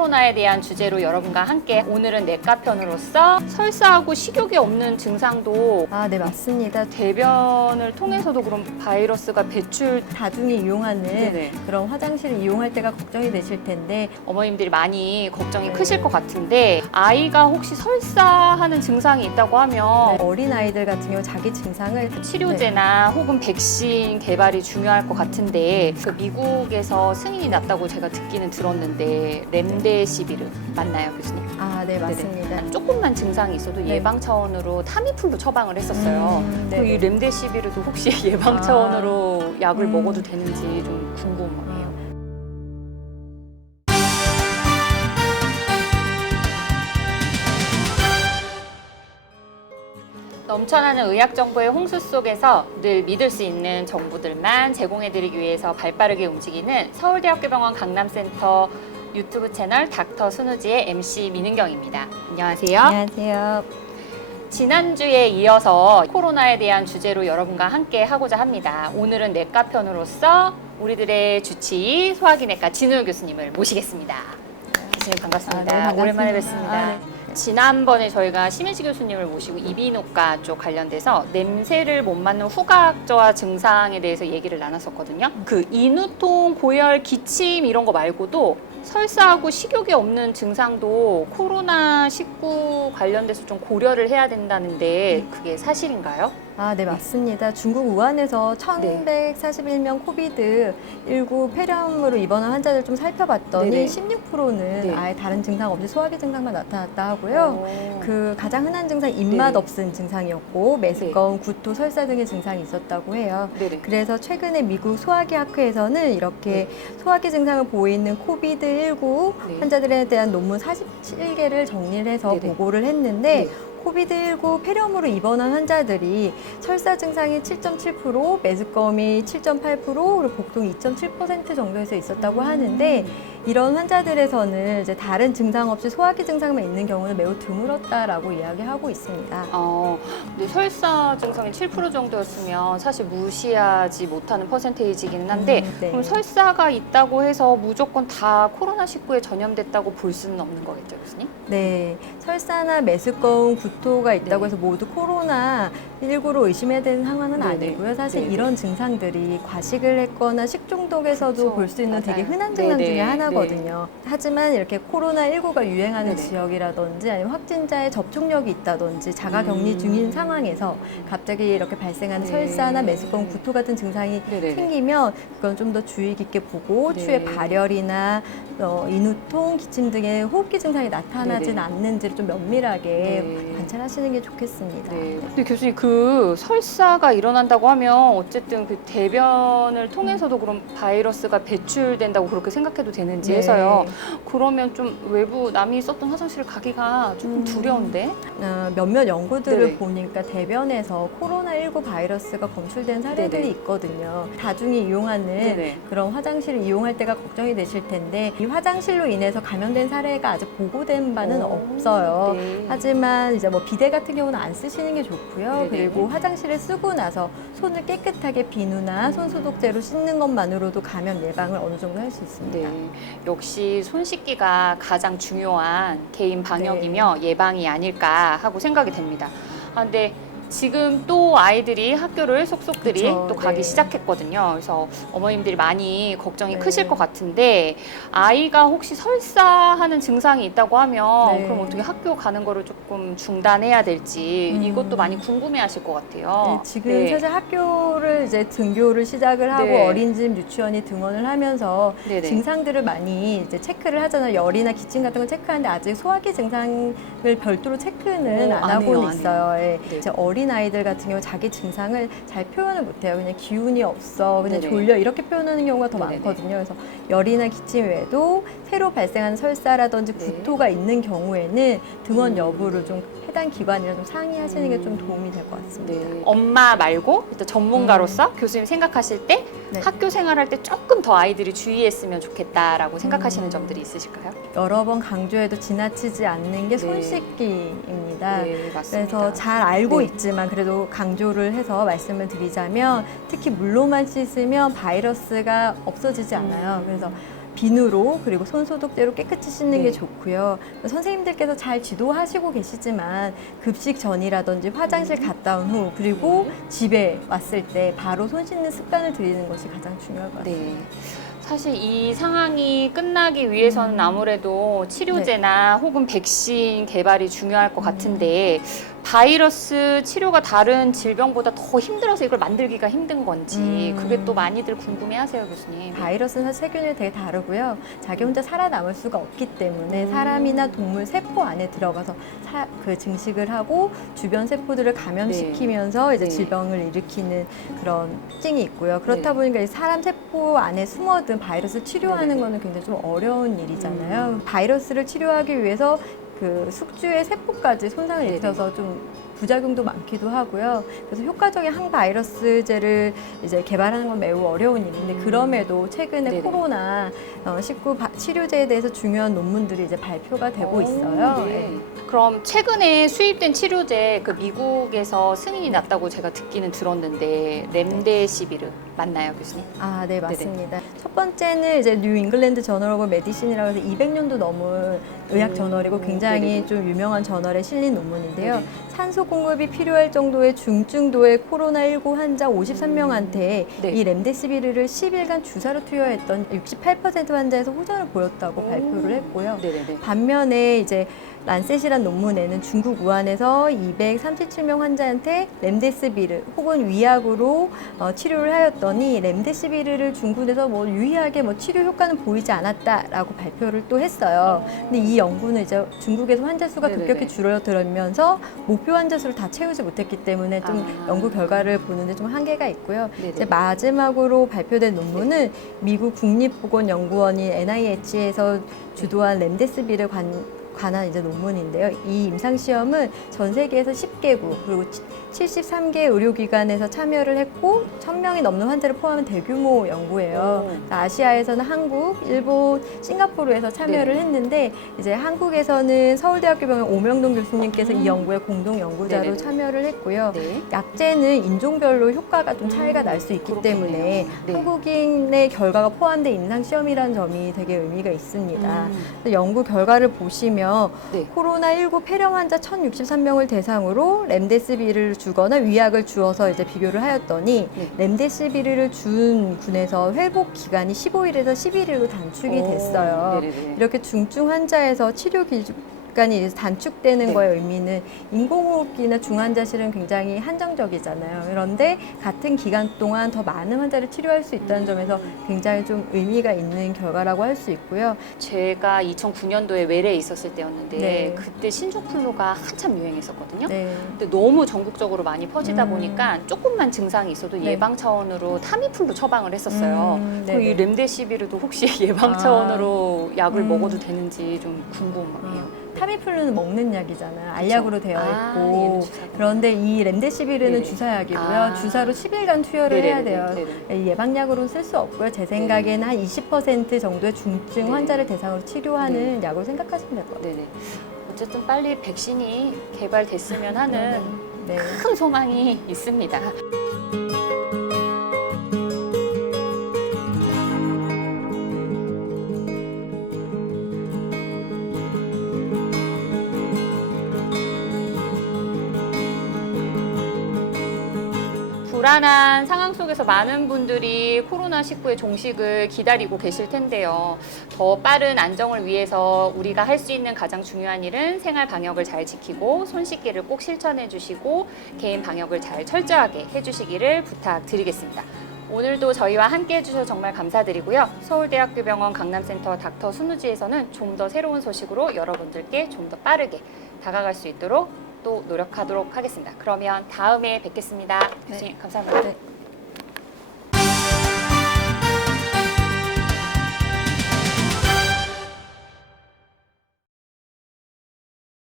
코로나에 대한 주제로 여러분과 함께 오늘은 내과 편으로서 설사하고 식욕이 없는 증상도 아, 네, 맞습니다. 대변을 통해서도 그럼 바이러스가 배출 다중이 이용하는 네네. 그런 화장실을 이용할 때가 걱정이 되실 텐데 어머님들이 많이 걱정이 네. 크실 것 같은데 아이가 혹시 설사하는 증상이 있다고 하면 어린 아이들 같은 경우 자기 증상을 치료제나 혹은 백신 개발이 중요할 것 같은데 그 미국에서 승인이 났다고 제가 듣기는 들었는데 렘데 시비르 맞나요 교수님? 아, 네, 맞습니다. 네네. 조금만 증상이 있어도 네. 예방 차원으로 타미플로 처방을 했었어요. 음, 그이 네네. 렘데시비르도 혹시 예방 아. 차원으로 약을 음. 먹어도 되는지 좀 궁금해요. 넘쳐나는 의학 정보의 홍수 속에서 늘 믿을 수 있는 정보들만 제공해드리기 위해서 발빠르게 움직이는 서울대학교병원 강남센터 유튜브 채널 닥터 순우지의 MC 민은경입니다. 안녕하세요. 안녕하세요. 지난주에 이어서 코로나에 대한 주제로 여러분과 함께 하고자 합니다. 오늘은 내과 편으로서 우리들의 주치의 소화기내과 진우 교수님을 모시겠습니다. 교수님 반갑습니다. 아, 네, 반갑습니다. 오랜만에 뵙습니다. 아, 네. 지난번에 저희가 심혜지 교수님을 모시고 이비인후과 쪽 관련돼서 냄새를 못 맡는 후각저하 증상에 대해서 얘기를 나눴었거든요. 그 인후통, 고열, 기침 이런 거 말고도 설사하고 식욕이 없는 증상도 코로나 19 관련돼서 좀 고려를 해야 된다는데 그게 사실인가요? 아, 네, 맞습니다. 중국 우한에서 네. 1141명 코비드 19 폐렴으로 입원한 환자들 좀 살펴봤더니 네네. 16%는 네. 아예 다른 증상 없이 소화기 증상만 나타났다 하고요. 오. 그 가장 흔한 증상 입맛 네네. 없은 증상이었고 메스꺼움, 구토, 설사 등의 증상이 있었다고 해요. 네네. 그래서 최근에 미국 소화기 학회에서는 이렇게 소화기 증상을 보이는 코비드 19 네. 환자들에 대한 논문 47개를 정리를 해서 네네. 보고를 했는데 네. 코비드19 폐렴으로 입원한 환자들이 설사 증상이 7.7%, 메스꺼움이 7.8%, 그리고 복통 2.7% 정도에서 있었다고 하는데 이런 환자들에서는 이제 다른 증상 없이 소화기 증상만 있는 경우는 매우 드물었다라고 이야기하고 있습니다. 어, 근데 설사 증상이 7% 정도였으면 사실 무시하지 못하는 퍼센테이지기는 한데 음, 네. 그럼 설사가 있다고 해서 무조건 다 코로나19에 전염됐다고 볼 수는 없는 거겠죠, 교수님? 네, 설사나 메스꺼움, 구토가 있다고 네. 해서 모두 코로나 19로 의심해야 되는 상황은 네네. 아니고요. 사실 네네. 이런 증상들이 과식을 했거나 식중독에서도 그쵸. 볼수 있는 되게 맞아요. 흔한 증상 네네. 중에 하나 거든요. 하지만 이렇게 코로나 19가 유행하는 네네. 지역이라든지 아니면 확진자의 접촉력이 있다든지 자가 격리 음. 중인 상황에서 갑자기 이렇게 발생하는 네. 설사나 메스꺼움, 구토 같은 증상이 네네. 생기면 그건 좀 더 주의 깊게 보고 네. 추후에 발열이나 어, 인후통, 기침 등의 호흡기 증상이 나타나진 네네. 않는지를 좀 면밀하게 네. 관찰하시는 게 좋겠습니다. 네. 근데 교수님 그 설사가 일어난다고 하면 어쨌든 그 대변을 통해서도 그럼 바이러스가 배출된다고 그렇게 생각해도 되는지 네. 해서요. 그러면 좀 외부 남이 썼던 화장실을 가기가 조금 음. 두려운데. 어, 몇몇 연구들을 네네. 보니까 대변에서 코로나19 바이러스가 검출된 사례들이 네네. 있거든요. 다중이 이용하는 네네. 그런 화장실을 이용할 때가 걱정이 되실 텐데 이 화장실로 인해서 감염된 사례가 아직 보고된 바는 오, 없어요. 네. 하지만 이제 뭐 비데 같은 경우는 안 쓰시는 게 좋고요. 네네. 그리고 화장실을 쓰고 나서 손을 깨끗하게 비누나 손 소독제로 씻는 것만으로도 감염 예방을 어느 정도 할 수 있습니다. 네, 역시 손 씻기가 가장 중요한 개인 방역이며 네. 예방이 아닐까 하고 생각이 됩니다. 아, 근데 지금 또 아이들이 학교를 속속들이 그쵸, 또 가기 네. 시작했거든요. 그래서 어머님들이 많이 걱정이 네. 크실 것 같은데 아이가 혹시 설사하는 증상이 있다고 하면 네. 그럼 어떻게 학교 가는 거를 조금 중단해야 될지 음. 이것도 많이 궁금해하실 것 같아요. 네, 지금 네. 사실 학교를 이제 등교를 시작을 하고 네. 어린이집 유치원이 등원을 하면서 네네. 증상들을 많이 이제 체크를 하잖아요. 열이나 기침 같은 걸 체크하는데 아직 소화기 증상을 별도로 체크는 오, 안 안 하고 해요, 는안 있어요. 예. 네. 이제 어린 아이들 같은 경우 자기 증상을 잘 표현을 못해요. 그냥 기운이 없어, 그냥 네네. 졸려 이렇게 표현하는 경우가 더 네네네. 많거든요. 그래서 열이나 기침 외에도 새로 발생한 설사라든지 네. 구토가 있는 경우에는 등원 음. 여부를 좀 해당 기관이랑 좀 상의하시는 게좀 음. 도움이 될 것 같습니다. 네. 엄마 말고 일단 전문가로서 교수님 생각하실 때 음. 네. 학교 생활할 때 조금 더 아이들이 주의했으면 좋겠다라고 생각하시는 음. 점들이 있으실까요? 여러 번 강조해도 지나치지 않는 게 네. 손 씻기입니다. 네, 맞습니다. 그래서 잘 알고 네. 있지만 그래도 강조를 해서 말씀을 드리자면 특히 물로만 씻으면 바이러스가 없어지지 않아요. 음. 그래서 비누로 그리고 손 소독제로 깨끗이 씻는 네. 게 좋고요. 선생님들께서 잘 지도하시고 계시지만 급식 전이라든지 화장실 음. 갔다 온 후 그리고 네. 집에 왔을 때 바로 손 씻는 습관을 들이는 것이 가장 중요할 것 같습니다. 네. 사실 이 상황이 끝나기 위해서는 음. 아무래도 치료제나 네. 혹은 백신 개발이 중요할 음. 것 같은데 바이러스 치료가 다른 질병보다 더 힘들어서 이걸 만들기가 힘든 건지 음. 그게 또 많이들 궁금해하세요 교수님. 바이러스는 사실 세균이 되게 다르고요. 자기 혼자 살아남을 수가 없기 때문에 음. 사람이나 동물 세포 안에 들어가서 사- 그 증식을 하고 주변 세포들을 감염시키면서 이제 네. 질병을 일으키는 그런 특징이 있고요. 그렇다 네. 보니까 이 사람 세포 안에 숨어든 바이러스를 치료하는 네네. 거는 굉장히 좀 어려운 일이잖아요. 음. 바이러스를 치료하기 위해서 그 숙주의 세포까지 손상을. 입혀서 좀 부작용도 많기도 하고요. 그래서 효과적인 항바이러스제를 이제 개발하는 건 매우 어려운 일인데 음. 그럼에도 최근에 네네. 코로나 어, 19 바- 치료제에 대해서 중요한 논문들이 이제 발표가 되고 오, 있어요. 네. 네. 그럼 최근에 수입된 치료제 그 미국에서 승인이 났다고 제가 듣기는 들었는데 렘데시비르 맞나요, 교수님? 아, 네, 맞습니다. 첫 번째는 이제 뉴 잉글랜드 저널 오브 메디신이라고 해서 200년도 넘은 의학 음, 저널이고 굉장히 네네네. 좀 유명한 저널에 실린 논문인데요. 네네. 산소 공급이 필요할 정도의 중증도의 코로나19 환자 53명한테 네. 이 렘데시비르를 10일간 주사로 투여했던 68% 환자에서 호전을 보였다고 오. 발표를 했고요. 네네네. 반면에 이제 란셋이란 논문에는 중국 우한에서 237명 환자한테 렘데시비르 혹은 위약으로 어, 치료를 하였더니 렘데시비르를 중국에서 뭐 유의하게 뭐 치료 효과는 보이지 않았다라고 발표를 또 했어요. 근데 이 연구는 이제 중국에서 환자 수가 네네네. 급격히 줄어들면서 목표 환자 수를 다 채우지 못했기 때문에 좀 아. 연구 결과를 보는데 좀 한계가 있고요. 네네. 이제 마지막으로 발표된 논문은 미국 국립보건연구원인 NIH에서 주도한 렘데스비를 관 관한 이제 논문인데요. 이 임상 시험은 전 세계에서 10개국 그리고 73개 의료기관에서 참여를 했고 1000명이 넘는 환자를 포함한 대규모 연구예요. 오. 그러니까 아시아에서는 한국, 일본, 싱가포르에서 참여를 네. 했는데 이제 한국에서는 서울대학교 병원 오명동 교수님께서 음. 이 연구에 공동 연구자로 네네네. 참여를 했고요. 네. 약제는 인종별로 효과가 좀 차이가 날수 있기 그렇군요. 때문에 네. 한국인의 결과가 포함된 임상 시험이라는 점이 되게 의미가 있습니다. 음. 연구 결과를 보시면 네. 코로나19 폐렴 환자 1,063명을 대상으로 렘데시비르를 주거나 위약을 주어서 이제 비교를 하였더니 네. 렘데시비르를 준 군에서 회복 기간이 15일에서 11일로 단축이 오, 됐어요. 네네네. 이렇게 중증 환자에서 치료 기 간이 이제 단축되는 네. 거의 의미는 인공호흡기나 중환자실은 굉장히 한정적이잖아요. 그런데 같은 기간 동안 더 많은 환자를 치료할 수 있다는 점에서 굉장히 좀 의미가 있는 결과라고 할 수 있고요. 제가 2009년도에 외래에 있었을 때였는데 네. 그때 신종플루가 한참 유행했었거든요. 네. 근데 너무 전국적으로 많이 퍼지다 음. 보니까 조금만 증상이 있어도 네. 예방 차원으로 타미플루 처방을 했었어요. 음, 그럼 이 네네. 렘데시비르도 혹시 예방 아. 차원으로 약을 음. 먹어도 되는지 좀 궁금해요. 어, 타미플루는 먹는 약이잖아요. 알약으로 되어 아, 있고. 얘는 주사구나. 그런데 이 렘데시비르는 네네. 주사약이고요. 아. 주사로 10일간 투여를 해야 돼요. 네네네. 이 예방약으로는 쓸 수 없고요. 제 생각에는 한 20% 정도의 중증 네. 환자를 대상으로 치료하는 약으로 생각하시면 될 것 같아요. 네네. 어쨌든 빨리 백신이 개발됐으면 하는 네. 큰 소망이 있습니다. 불안한 상황 속에서 많은 분들이 코로나19의 종식을 기다리고 계실 텐데요. 더 빠른 안정을 위해서 우리가 할 수 있는 가장 중요한 일은 생활 방역을 잘 지키고 손 씻기를 꼭 실천해 주시고 개인 방역을 잘 철저하게 해 주시기를 부탁드리겠습니다. 오늘도 저희와 함께 해주셔서 정말 감사드리고요. 서울대학교 병원 강남센터 닥터 순우지에서는 좀 더 새로운 소식으로 여러분들께 좀 더 빠르게 다가갈 수 있도록 또 노력하도록 하겠습니다. 그러면 다음에 뵙겠습니다. 교수님 감사합니다. 네,